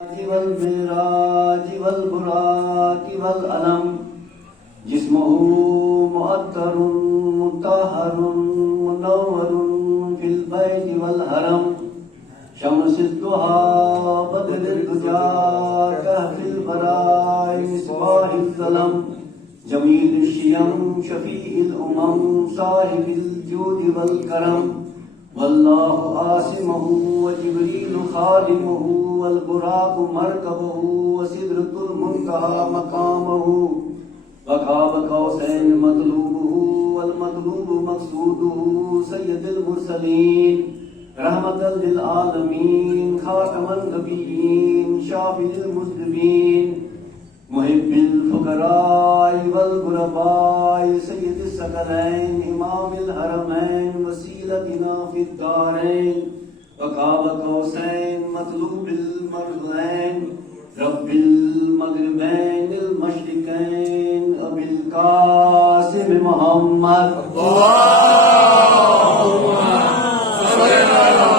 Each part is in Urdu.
والمعراج والبراق والألم جسمه مؤطر مطهر منور في البيت والحرم شمس الضحى بدر الدجى كهف البراء مصباح الظلم جميل الشيم شفيع الأمم صاحب الجود والكرم والله عاصمه وجبريل خادمه والبراق مركبه وسدرة المنتهى مقامه وقاب قوسين مطلوبه والمطلوب مقصوده سيد المرسلين رحمة للعالمين خاتم النبيين شافي المذنبين محب الفقراء والغرباء سيد الثقلين إمام الحرمين وسيلتنا في الدارين وقاب قوسين مطلوب المرجلين رب المغربين المشرقين أبي القاسم محمد اللهم صل على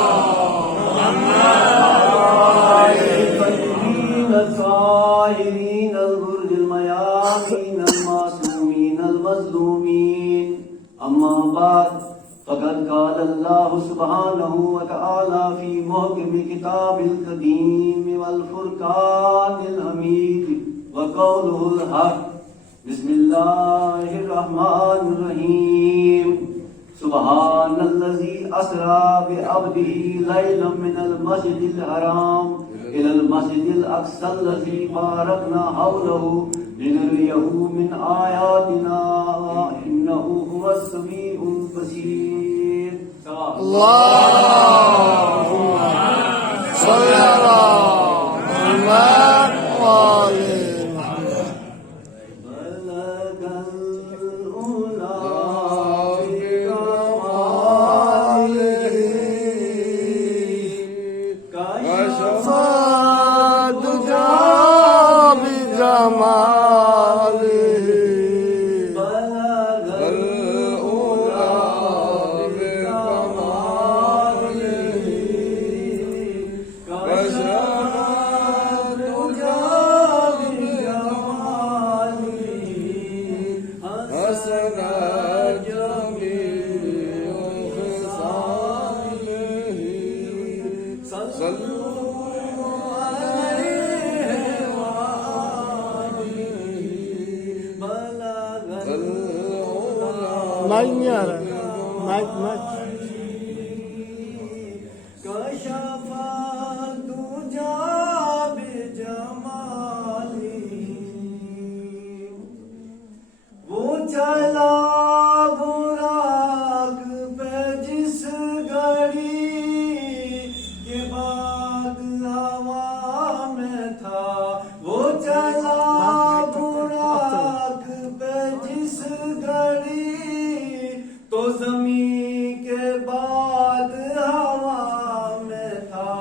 محمد الطيبين الطاهرين الغر الميامين المعصومين المظلومين أما بعد فقد قال الله سبحانه وتعالى في محكم كتاب القديم والفرقان الحميد وقوله الحق بسم الله الرحمن الرحيم سبحان الذي أسرى بعبده ليلا من المسجد الحرام إلى المسجد الأقصى الذي باركنا حوله لنريه من آياتنا إنه هو السميع البصير اللهم صل على محمد وآل محمد بلغ الأولى بكماله كشف الدجى بجماله بلغ الأولى بكماله كشف الدجى بجماله حسن جميع خصاله صلوا عليه وآله بلغ من يرى كشف الدجى بجماله وہ چلا براق پہ جس گھڑی کے بعد ہوا میں تھا وہ چلا براق پہ جس گھڑی تو زمین کے بعد ہوا میں تھا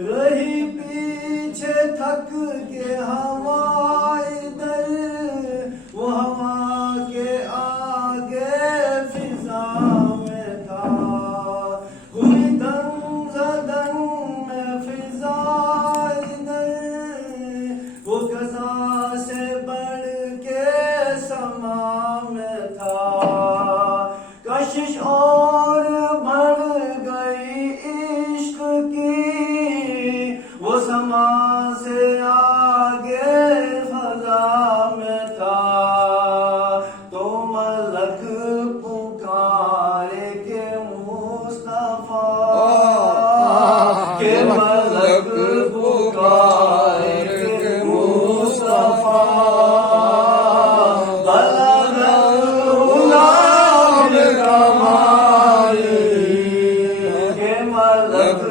رہی پیچھے تھک کے ہوا ادھر وہ ہوا کے آگے فضا میں تھا ہوئی دم زدن میں فضا ادھر وہ قضا سے بڑھ کے سما میں تھا کشش اور بڑھ گئی عشق کی وہ سما سے آگے فضا میں تھا تو ملک پکارے کہ مصطفیٰ کہ ملک پکارے کہ مصطفیٰ بلغ العلا بکماله کہ ملک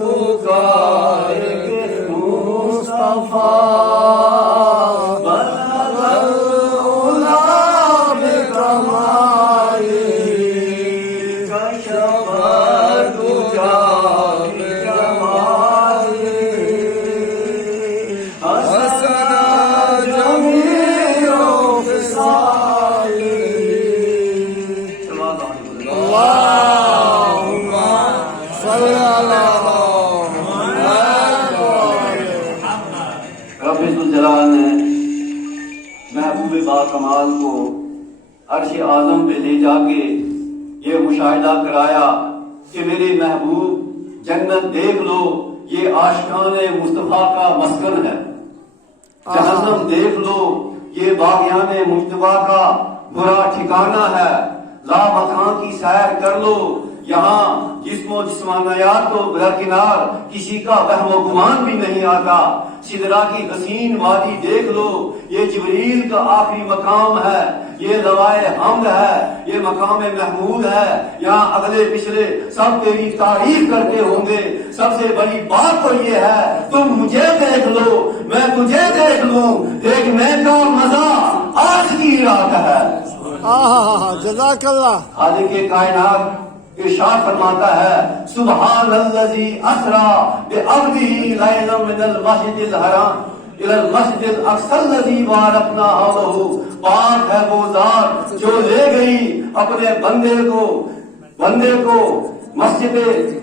پکارے کہ مصطفیٰ رب ذوالجلال نے محبوب با کمال کو عرش اعظم پہ لے جا کے یہ مشاہدہ کرایا کہ میرے محبوب جنت دیکھ لو، یہ عاشقان مصطفیٰ کا مسکن ہے، جہنم دیکھ لو، یہ باغیان مجتبیٰ کا برا ٹھکانہ ہے، لا مکان کی سیر کر لو، یہاں جسم و جسمانیات تو برکنار کسی کا وہم و گمان بھی نہیں آتا، سدرا کی حسین وادی دیکھ لو، یہ جبریل کا آخری مقام ہے، یہ لوائے حمد ہے، یہ مقام محمود ہے، یہاں اگلے پچھلے سب تیری تعریف کرتے ہوں گے۔ سب سے بڑی بات تو یہ ہے تم مجھے دیکھ لو، میں تجھے دیکھ لوں، دیکھنے کا مزہ آج کی رات ہے۔ جزاک اللہ۔ خالق کائنات ارشاد فرماتا ہے سبحان الذی اسری بعبدہ لیلا من المسجد الحرام الی المسجد الاقصی الذی بارکنا حولہ، پاک ہے وہ ذات جو لے گئی اپنے بندے کو مسجد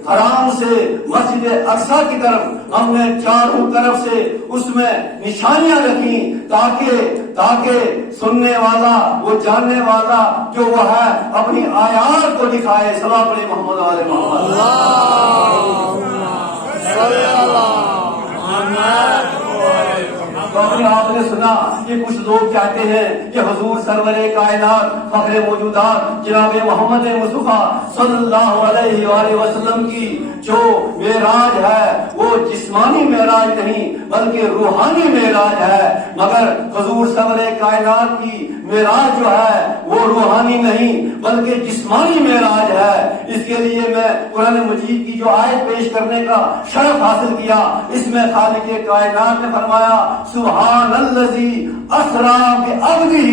حرام سے مسجد اقصی کی طرف، ہم نے چاروں طرف سے اس میں نشانیاں رکھی تاکہ سننے والا، وہ جاننے والا جو وہ ہے اپنی آیات کو دکھائے۔ صلی اللہ محمد علیہ محمد۔ تو اپنے آپ نے سنا کہ کچھ لوگ کہتے ہیں کہ حضور سرور کائنات فخر موجودات جناب محمد مصطفیٰ صلی اللہ علیہ وآلہ وسلم کی جو معراج ہے وہ جسمانی معراج نہیں بلکہ روحانی معراج ہے، مگر حضور سرور کائنات کی معراج جو ہے وہ روحانی نہیں بلکہ جسمانی معراج ہے۔ اس کے لیے میں قرآن مجید کی جو آیت پیش کرنے کا شرف حاصل کیا، اس میں خالق کائنات نے فرمایا سبحان الذی اسری بعبدہ،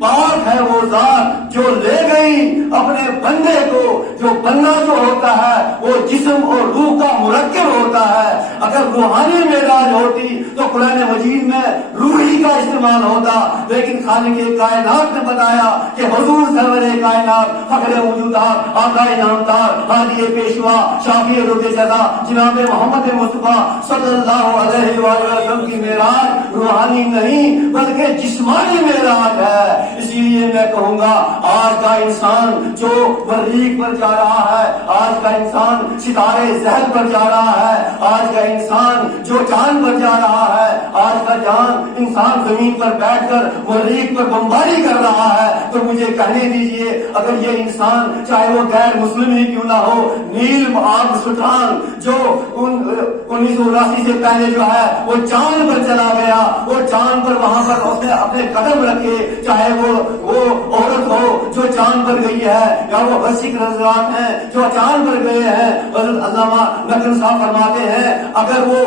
پاک ہے وہ ذات جو لے گئی اپنے بندے کو، جو بندہ جو ہوتا ہے وہ جسم اور روح کا مرکب ہوتا ہے۔ اگر روحانی معراج ہوتی تو قرآن مجید میں روحی کا استعمال ہوتا، لیکن خالق کائنات نے بتایا کہ حضور سرور کائنات فخر موجودات آقا نامدار ہادی پیشوا شافی رد جزا جناب محمد مصطفیٰ صلی اللہ علیہ وآلہ وسلم کی معراج روحانی نہیں بلکہ جسمانی معراج ہے۔ اسی لیے میں کہوں گا آج کا انسان جو مریخ پر جا رہا ہے، آج کا انسان ستارے زحل پر جا رہا ہے، آج کا انسان جو چاند پر جا رہا ہے، آج کا انسان زمین پر بیٹھ کر مریخ پر بمباری کر رہا ہے، تو مجھے کہنے دیجئے اگر یہ انسان چاہے وہ غیر مسلم ہی کیوں نہ ہو، نیل آرمسٹرانگ جو 1979 سے پہلے جو ہے وہ چاند پر چلا گیا، وہ چاند پر وہاں پر اس نے اپنے قدم رکھے، چاہے وہ عورت ہو جو چاند پر گئی ہے یا وہ عاشق حضرات ہیں جو چاند پر گئے ہیں۔ حضرت علامہ نقوی صاحب فرماتے ہیں اگر وہ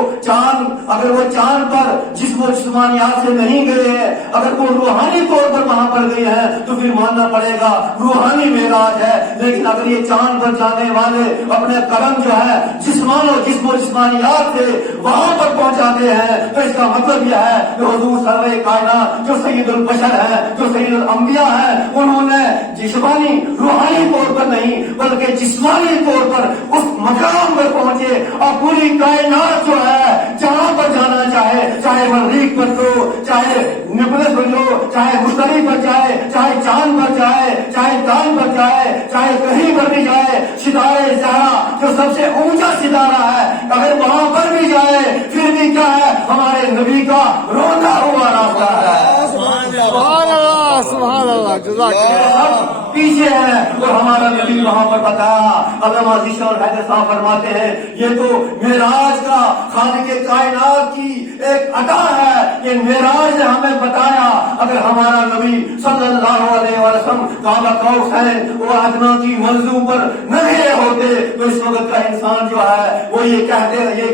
چاند پر جسم و جسمانیات سے نہیں گئے ہیں، اگر وہ روحانی طور پر وہاں پر گئے ہیں تو پھر ماننا پڑے گا روحانی معراج ہے۔ لیکن اگر یہ چاند پر جانے والے اپنے قدم جو ہے جسم و جسمانیات سے وہاں پر پہنچاتے ہیں تو اس کا مطلب یہ ہے کہ حضور سرور کائنات جو سید البشر ہے، جو سید الانبیاء ہے، انہوں نے جسمانی روحانی طور پر نہیں بلکہ جسمانی طور پر اس مقام پر پہنچے، اور پوری کائنات جو ہے جہاں پر جانا چاہے مریخ پر تو، چاہے نیوکلس پر جو، چاہے مشتری پر جائے، چاہے چاند پر جائے، چاہے چاند پر جائے، چاہے کہیں پر بھی جائے، ستارے زہرا جو سب سے اونچا ستارہ ہے اگر وہاں پر بھی جائے پھر بھی کیا ہے ہمارے نبی کا روتا ہوا راستہ ہے۔ سبحان اللہ جزاک اللہ۔ پیچھے ہے اور ہمارا نبی وہاں پر بتایا۔ علامہ ذیشان اور حیدر صاحب فرماتے ہیں یہ تو معراج کا خالق کائنات کی ایک عطا ہے، یہ معراج نے ہمیں بتایا۔ اگر ہمارا نبی صلی اللہ علیہ وسلم کعبہ قوسین و ادنیٰ کی منزل پر نہ گئے ہوتے تو اس وقت کا انسان جو ہے وہ یہ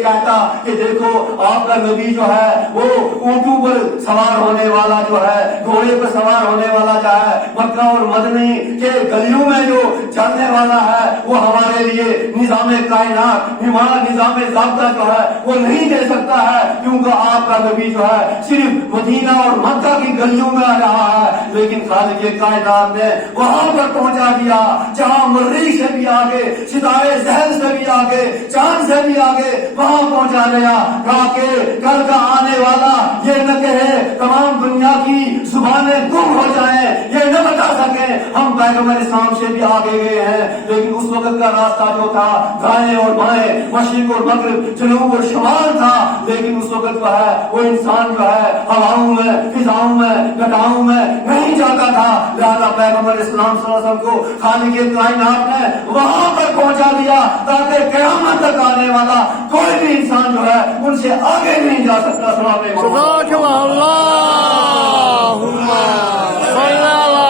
کہتا کہ دیکھو آپ کا نبی جو ہے وہ اونٹوں پر سوار ہونے والا جو ہے، گھوڑے پر سوار ہونے والا جو ہے، مکہ اور مدنی کے گلیوں میں جو چلنے والا ہے وہ ہمارے لیے نظام کائنات، ہمارا نظام ضابطہ جو ہے وہ نہیں دے سکتا ہے، کیونکہ آپ کا نبی جو ہے صرف مدینہ اور مکہ کی گلیوں میں آ رہا ہے، لیکن خالق کائنات نے وہاں پر پہنچا دیا جہاں مریخ سے بھی آگے، ستارے زحل سے بھی آگے، چاند سے بھی آگے، وہاں پہنچا دیا۔ کہا کہ کل کا آنے والا یہ نہ زبانیں گم ہو جائیں، یہ نہ بتا سکیں ہم پیغمبر اسلام سے بھی آگے گئے ہیں، لیکن اس وقت کا راستہ جو تھا دائیں اور بائیں، مشرق اور مغرب، جنوب اور شمال تھا، لیکن اس وقت جو ہے وہ انسان جو ہے ہواؤں میں، فضاؤں میں، گٹاؤں میں نہیں جاتا تھا، لہذا پیغمبر اسلام صلی اللہ علیہ وسلم کو خالق کائنات نے وہاں پر پہنچا دیا تاکہ قیامت تک آنے والا کوئی بھی انسان جو ہے ان سے آگے نہیں جا سکتا۔ جزاک اللہ، اللہم صل علی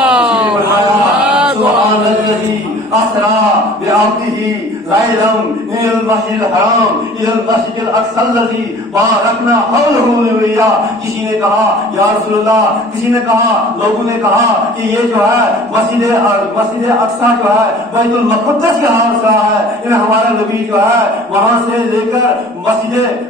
سبحان الذی اسرا بعبدہ لیلا من المسجد الحرام الی المسجد الاقصی الذی بارکنا حولہ لنریہ۔ کسی نے کہا یا رسول اللہ، کسی نے کہا، لوگوں نے کہا کہ یہ جو ہے مسجد اقصی جو ہے بیت المقدس کے حال سے ہے، یہ ہمارا نبی جو ہے وہاں سے لے کر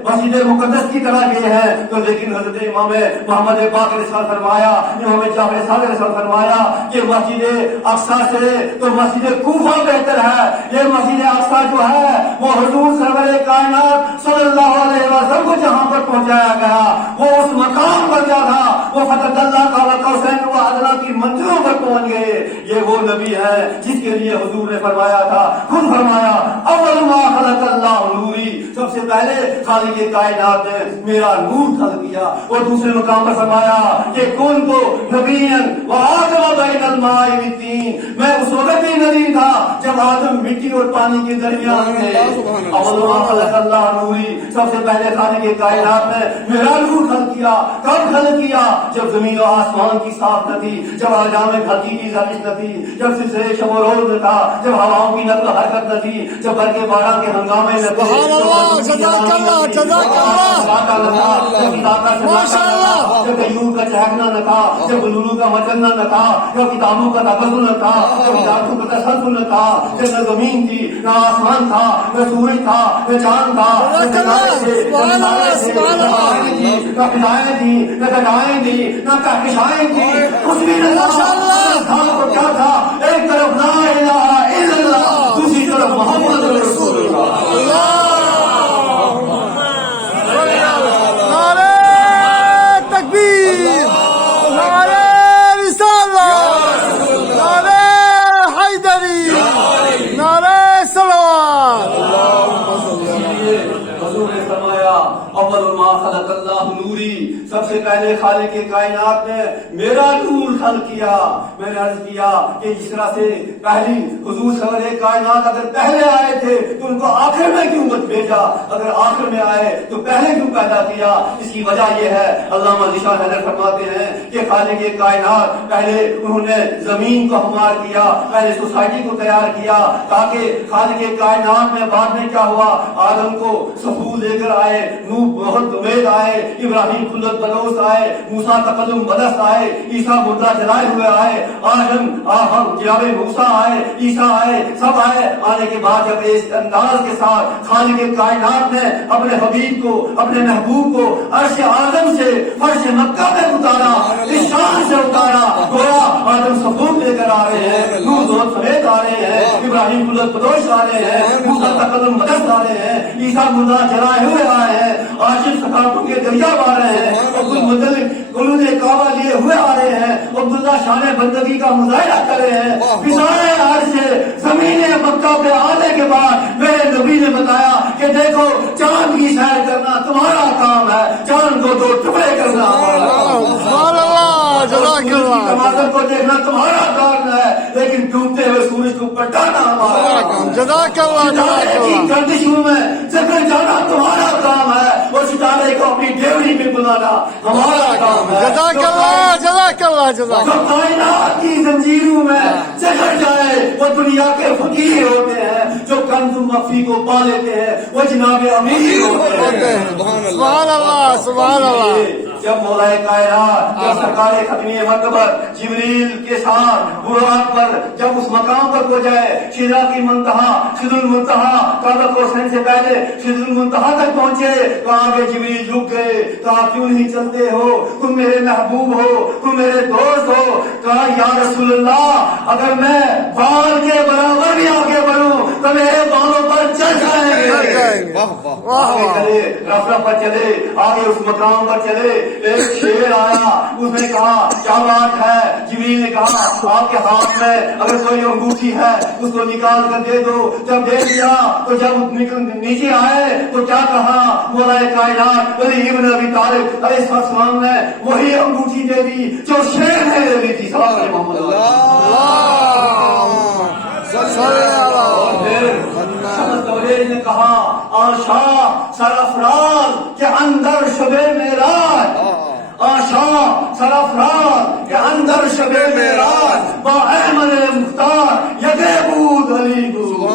مسجد مقدس کی طرح گئے ہیں، تو لیکن حضرت امام محمد پاک نے ارشاد فرمایا، امام جعفر صادق نے ارشاد فرمایا کہ مسجد اقصی سے تو مسجد کوفہ بہتر ہے۔ یہ مسجد اقصی جو ہے وہ حضور سرور کائنات صلی اللہ علیہ وسلم کو جہاں پر پہنچایا گیا، وہ اس مقام پر کیا تھا، وہ فتح اللہ کا قوسین و ادنیٰ کی منزلوں پر پہنچ گئے۔ یہ وہ نبی ہے جس کے لیے حضور نے فرمایا تھا، خود فرمایا اول ما خلق اللہ نوری، سب سے پہلے خالق کائنات نے میرا نور خلق کیا۔ اور دوسرے مقام پر فرمایا کہ کون تو نبی و آدم بین الماء والطین، میں اس وقت بھی نبی تھا جب آدم مٹی اور پانی کے درمیان تھے۔ اول ما خلق اللہ نوری، سب سے پہلے خالق کائنات نے میرا نور خلق کیا۔ کب خلق کیا؟ جب زمین و آسمان کی صاف نہ تھی، جب اجام دھرتی کی گردش نہ تھی، جب سلسلے شب و روز نہ تھا، جب ہواؤں کی نقل و حرکت نہ تھی، جب برق باران کے ہنگامے نہ تھے، سبحان اللہ، جزاک اللہ، جزاک اللہ، ماشاء اللہ، جب غیور کا چہکنا نہ تھا، جب لولو کا مچلنا نہ تھا، جب کتابوں کا تبادل نہ تھا، جب داروں کا تسلسل نہ تھا، جب نہ زمین تھی، نہ آسمان تھا، نہ سورج تھا، نہ چاند تھا، نہ ستارے تھے، نہ فضائیں تھی، نہ گدائیں تھی، نہ کہکشائیں تھی، کچھ بھی نہ تھا۔ تو کیا تھا؟ ایک طرف لا الہ الا اللہ، دوسری طرف محمد رسول اللہ۔ نعرہ تکبیر، نعرہ رسالت، نعرہ حیدری، نعرہ صلوات۔ حضور نے فرمایا اول ما خلق اللہ نوری، سب سے پہلے خالق کائنات نے میرا نور خلق کیا۔ میں نے عرض کیا کہ اس طرح سے پہلی حضور سرور کائنات اگر پہلے آئے تھے تو ان کو آخر میں کیوں مت بھیجا؟ اگر آخر میں آئے تو پہلے کیوں پیدا کیا؟ اس کی وجہ یہ ہے، علامہ ذیشان حیدر فرماتے ہیں کہ خالق کائنات پہلے انہوں نے زمین کو ہموار کیا، پہلے سوسائٹی کو تیار کیا، تاکہ خالق کائنات میں بعد میں کیا ہوا، آدم کو سفول لے کر آئے، نوح بہت امید آئے، ابراہیم خلت بلوس آئے، موسیٰ تقدم بدست آئے، عیسیٰ مردہ جلائے ہوئے آئے، جناب موسیٰ آئے، عیسیٰ آئے، سب آئے۔ آنے کے بعد جب اس انداز کے ساتھ خالق کائنات نے اپنے حبیب کو، اپنے محبوب کو عرش اعظم سے فرش مکہ پہ اتارا، اس شان سے اتارا، گویا آدم سفول لے کر آ رہے ہیں، نوح بہت سمیت آ رہے ہیں، ابراہیم خلت بدوش آ رہے ہیں، موسیٰ تقدم بدست آ رہے ہیں، عیسیٰ مردہ جلائے ہوئے آئے ہیں، عاشق ثقافتوں کے دریا آ رہے ہیں، عبد المطلب قلوب کعبہ لیے ہوئے آ رہے ہیں، عبداللہ شان بندگی کا مظاہرہ کر رہے ہیں۔ فضائے عرش سے زمین مکہ پہ آنے کے بعد میرے نبی نے بتایا کہ دیکھو چاند کی سیر کرنا تمہارا کام ہے، چاند کو دو ٹکڑے کرنا ہمارا کام ہے، سبحان اللہ، جزاک اللہ، تماثر کو دیکھنا تمہارا کام ہے، لیکن ڈوبتے ہوئے سورج کو پٹانا ہمارا کام ہے، جزاک اللہ، جزاک اللہ، گردشوں میں چکر جانا تمہارا کام ہے، اور ستارے کو اپنی ڈیوری میں بلانا ہمارا کام ہے۔ جزاک اللہ، جزاک اللہ، جزاک جو کائنات کی زنجیروں میں چکر جائے وہ دنیا کے فقیر ہوتے ہیں، جو کنز مخفی کو پا لیتے ہیں وہ جناب امیر ہوتے ہیں۔ سبحان اللہ، سبحان اللہ۔ جب مولا کائنات، جب سرکار ختمی مرتبہ جبریل کے ساتھ براق پر جب اس مقام پر پہنچائے، شیرا کی منتہا، سدر المنتہا، کعبہ قوسین سے پہلے سدر المنتہا تک پہنچے تو آگے جبریل رک گئے، کہا کیوں نہیں چلتے ہو؟ تم میرے محبوب ہو، تم میرے دوست ہو۔ کہا یا رسول اللہ اگر میں بال کے برابر بھی آگے بڑھوں تو میرے بالوں پر چل جائیں گے۔ آگے چلے، رف رف پر چلے، آگے اس مقام پر چلے، ایک شیر آیا, اس نے کہا کیا بات ہے؟ جبریل نے کہا آپ کے ہاتھ میں اگر کوئی انگوٹھی ہے اس کو نکال کر دے دو. جب دے دیا تو جب نیچے آئے تو کیا کہا مولا کائنات علی ابن ابی طالب علیہ السلام نے وہی انگوٹھی دے دی جو شیر نے دے دی تھی. محمد نے کہا آشا سرافراز کے اندر شبے معراج, آشا سرافراز کے اندر شبے معراج با احمد مختار یگے بود علی بود.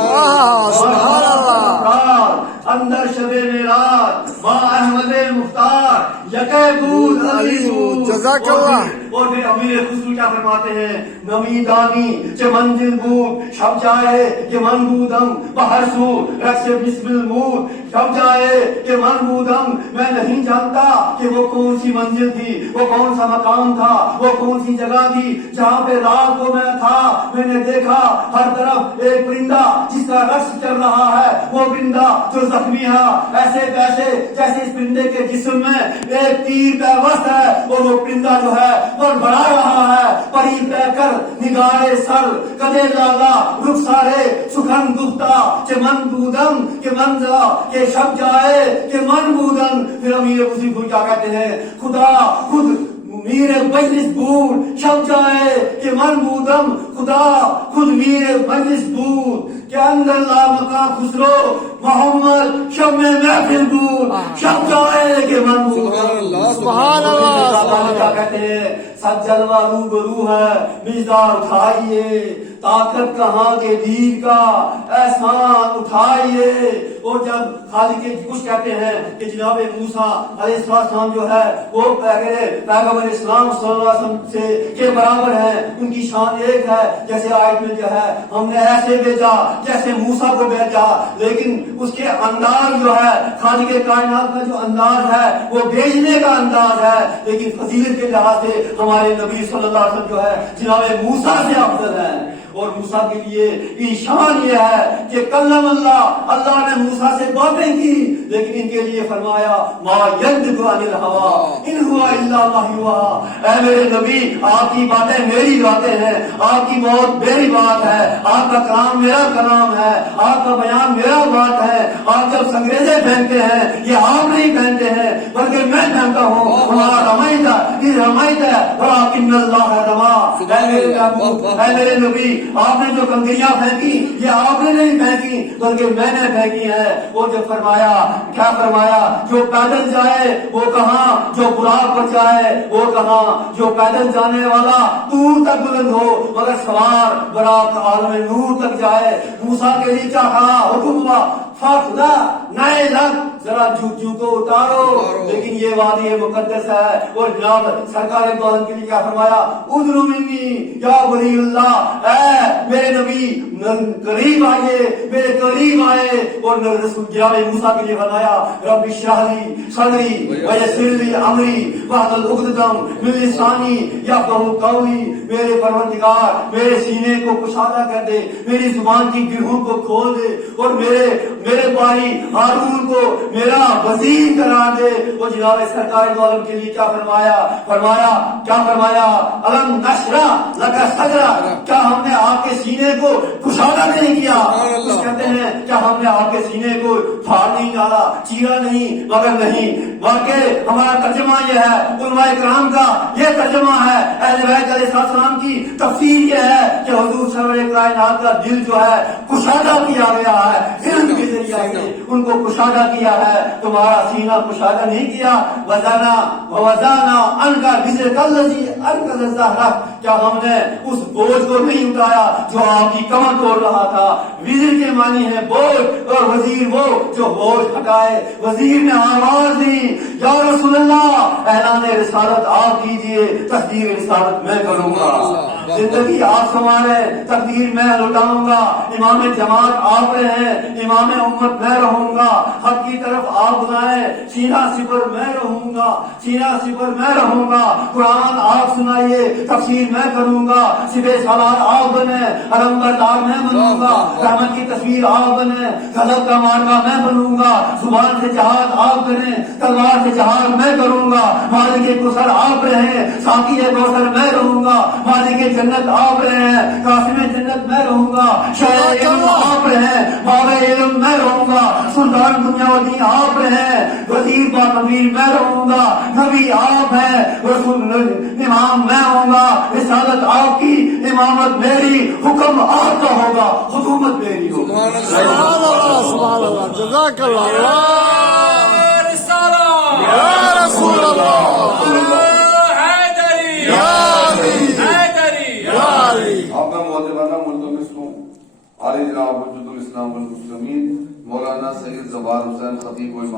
سبحان اللہ. اندر شبے معراج با احمد مختار یگے بود علی بود. جزاک اللہ. اور پھر امیر خسرو کیا فرماتے ہیں, نمی دانی چه منزل بود شب جائے کہ من بودم بہر سو رقص بسم المود. شب جائے کہ من بودم, میں نہیں جانتا کہ وہ کون سی منزل تھی, وہ کون سا مقام تھا, وہ کون سی جگہ تھی جہاں پہ رات کو میں تھا. میں نے دیکھا ہر طرف ایک پرندہ جس کا رقص چل رہا ہے, وہ پرندہ جو زخمی ہے ایسے ویسے جیسے اس پرندے کے جسم میں ایک تیر پیوست ہے, اور وہ پرندہ جو ہے بڑھا رہا ہے. پری پہ کر نگارے سر کدے لالا رخسارے سخن گفتا کہ من بودم کہ منزا کہ شب جائے کہ من بودم. پھر امیر اسی کو کیا کہتے ہیں, خدا خود میرے مجلس بود شب جائے کہ من بودم, خدا خود میرے مجلس بود کہ اندر لامکا خسرو محمد شب میں محفل بود شب جائے کہ من بودم. سبحان اللہ. کیا کہتے ہیں, سب جلوہ روبرو ہے میزار اٹھائیے, طاقت کہاں کے دین کا احسان اٹھائیے. اور جب خالق کچھ کہتے ہیں کہ جناب موسیٰ علیہ السلام جو ہے وہ پیغمبر اسلام صلی اللہ علیہ وسلم سے کے برابر ہیں, ان کی شان ایک ہے. جیسے آیت میں جو ہے ہم نے ایسے بھیجا جیسے موسیٰ کو بھیجا, لیکن اس کے انداز جو ہے خالق کائنات کا جو انداز ہے وہ بھیجنے کا انداز ہے, لیکن فضیلت کے لحاظ سے ہمارے نبی صلی اللہ علیہ وسلم جو ہے جناب موسیٰ سے افضل ہیں. اور موسیٰ کے لیے ایشان یہ ہے کہ کلم اللہ نے موسیٰ سے باتیں کی, لیکن ان کے لیے فرمایا ما ینطق عن الہوی ان ہوا الا وحی یوحی. اے میرے نبی آپ کی باتیں میری باتیں ہیں, آپ کی موت میری بات ہے, آپ کا کلام میرا کلام ہے, آپ کا بیان میرا بات ہے. آپ جب سنگریزے پہنتے ہیں یہ آپ نہیں پہنتے ہیں بلکہ میں پہنتا ہوں. ہمارا رمائدہ یہ رمائدہ ولیکن اللہ رما. اے میرے نبی آپ نے جو کنکریاں پھینکی یہ آپ نے نہیں پھینکی بلکہ میں نے پھینکی ہے. اور جو فرمایا کیا فرمایا, جو پیدل جائے وہ کہاں, جو براق پر جائے وہ کہاں, جو پیدل جانے والا دور تک بلند ہو مگر سوار براق عالم نور تک جائے. موسیٰ کے لیے کیا کہا, حکم ہوا فاخدا نئے لگ ذرا جھوٹ کو اتارو, لیکن یہ وادی مقدس ہے. اور جناب سرکار دو عالم کے لیے کیا فرمایا, ادھر منی یا ولی اللہ, اے میرے نبی قریب آئیے, میرے قریب آئے. اور رسول جناب موسیٰ کے لیے فرمایا رب اشرح لی صدری ویسر لی امری واحلل عقدۃ من لسانی یفقہوا قولی. میرے پروردگار میرے سینے کو کشادہ کر دے, میری زبان کی گرہوں کو کھول دے, اور میرے بھائی ہارون کو میرا وزیر قرار دے. وہ جناب سرکار دو عالم کے لیے کیا فرمایا الم نشرح لک صدرک, کیا ہم نے آپ کے سینے کو کشادہ نہیں کیا. کچھ کہتے ہیں کیا ہم نے آپ کے سینے کو پھاڑ نہیں ڈالا, چیرا نہیں, مگر نہیں. واقعی ہمارا ترجمہ یہ ہے, علماء کرام کا یہ ترجمہ ہے, اہل بیت علیہ السلام کی تفسیر یہ ہے کہ حضور سرور کائنات کا دل جو ہے کشادہ کیا گیا ہے, علم کے ذریعے سے ان کو کشادہ کیا ہے. تمہارا سینہ کشادہ نہیں کیا. وزانا ان کا وزر کلذی انقذ ظہرک, کیا ہم نے اس بوجھ کو نہیں اٹھایا جو آپ کی کمر توڑ رہا تھا. وزر کے معنی ہے بوجھ, اور وزیر وہ جو بوجھ ہٹائے. وزیر نے آواز دی یا رسول اللہ اعلان رسالت آپ کیجئے, تصدیق رسالت میں کروں گا. زندگی آپ سنوارے, تقدیر میں لٹاؤں گا. امام جماعت آپ رہے, امام امت میں رہوں گا. حق کی طرف آپ بلائیں, سینہ سپر میں رہوں گا, سینہ سپر میں رہوں گا. قرآن آپ سنائیے, تفسیر میں کروں گا. سپہ سالار آپ بنے, علمبردار میں بنوں گا. رحمت کی تصویر آپ بنے, غضب کا مارکا میں بنوں گا. زبان سے جہاد آپ کریں, تلوار سے جہاد میں کروں گا. مالک کوثر آپ رہے، ساقی کوثر میں رہوں گا، مالک جنت آپ رہے، قاسم جنت میں رہوں گا، شاہ علم آپ رہے، بابا علم میں رہوں گا، سلطان دنیا و دین آپ رہے، وزیر باقبیر میں رہوں گا، نبی آپ ہیں، رسول امام میں ہوں گا، رسالت آپ کی، امامت میری، حکم آپ کا ہوگا، حکومت میری ہوگی. سبحان اللہ سبحان اللہ جزاک اللہ یا رسول اللہ یا علی. اب میں معتبرہ ملتمس ہوں عالی جناب حجت الاسلام والمسلمین مولانا سید زبار حسین خطیب و امام